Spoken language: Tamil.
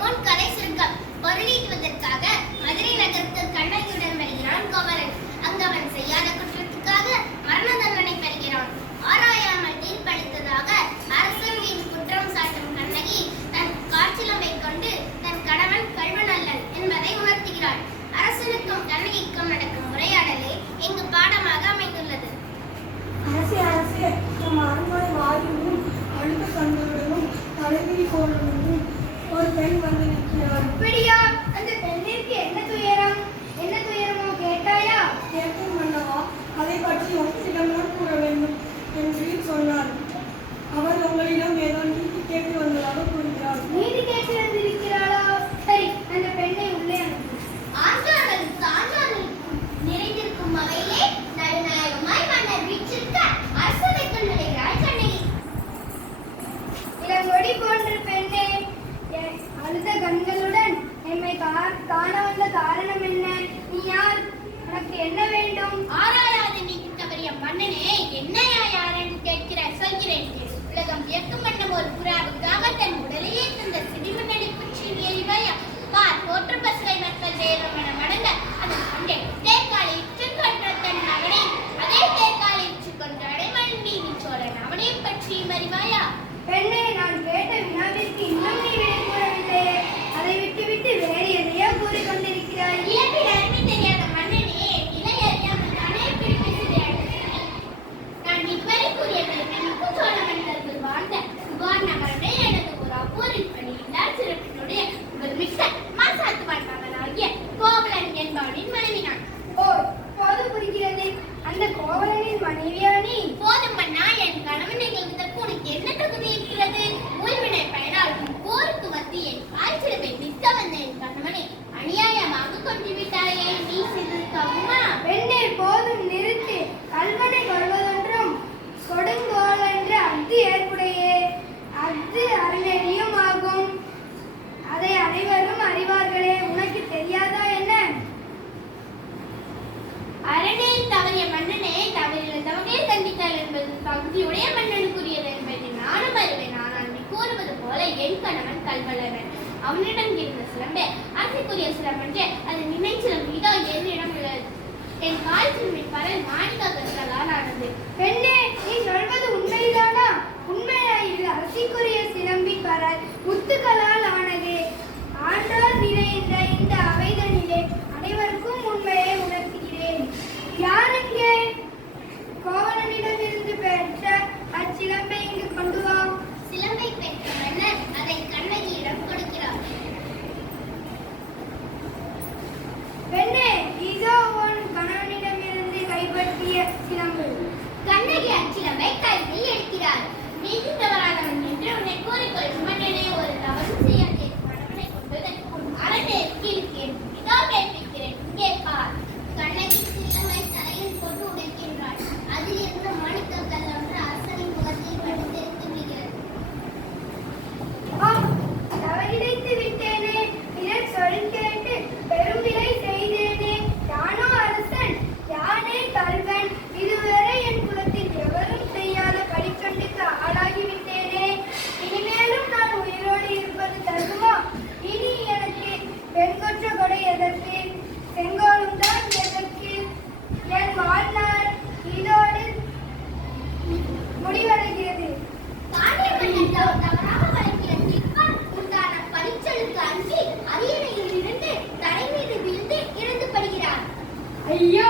முன் கதை சுருக்கம் பொருளீட்டுவதற்காக மதுரை நகரத்து கண்ணகியுடன் வருகிறான் கோவலன். அங்கு அவன் செய்யாத குற்றத்துக்காக மரண தண்டனை பெறுகிறான். ஆராயாமல் தீர்ப்பளித்ததாக அரசன் மீது குற்றம் சாட்டும் கண்ணகி தன் காற்றிலமை கொண்டு தன் கணவன் கல்வன் அல்லன் என்பதை உணர்த்துகிறாள். அரசனுக்கும் கண்ணகிக்கும் நடக்கும் உரையாடலே இங்கு பாடமாக அமைந்துள்ளது. அரசே அரசே நம் அரண்மனை வாயிலும் அழுத்த கண்களுடனும் தலைவிரி எம்மை கா- காண வந்த காரணம் என்ன? நீ யார்? உனக்கு என்ன வேண்டும்? ஆராயாத நீதி தவறிய மன்னனே என்னையா யாரென்று கேட்கிறார் சொல்கிறேன் கேள். உலகம் வியக்கும் வண்ணம் ஒரு புறாவுக்காக தன் உடலையே தந்த சிடிமண்ணடி குச்சியின் எரிவாயா பார் போற்று பசுவை மக்கள் தேர்வன மடங்க அதன் கொண்டே தேர்காலை தன் மகனை அதே தேர்காலை இற்று கொன்ற அடைமன் சோழன் அவனையும் பற்றியும் அறிவாயா? பெண்ணே கணவன் அவனிடம் இருந்த சிலம்பே ஆசைக்குரிய சிலம்பென்று அது நினைச்சிலம் இதோ என்னிடம் உள்ளது. என் கால் சிலம்பின் பரல் மாணிக்க கற்களால் ஆனது பெண்ணே நீ சொல்வது உண்மைதானா உண்மையா இது அரசிக்குரிய சிலம்பி பரல் முத்துக்களால் ஆனது ஆண்டோர் நிறைந்த இந்த அவைதனிலே அனைவருக்கும் உண்மையை உணர்த்துகிறேன் யாருங்கே கோவலனிடமிருந்து பெற்ற அச்சிலம்பை இங்கு கொண்டு வா சிலம்பை பெற்ற மன்னர் அதை கண்ணகியிடம் கொடுக்கிறார் பெண்ணே இதோ உன் கணவனிடமிருந்து கைப்பற்றிய கண்ணகி அச்சிலம்பை கையில் எடுக்கிறார். நீதி தவறாதவன் என்று உன்னை கோரிக்கை பரிச்சலுக்கு அஞ்சி அரியணையில் இருந்து தரை மீது விழுந்து இறந்து படுகிறார். ஐயோ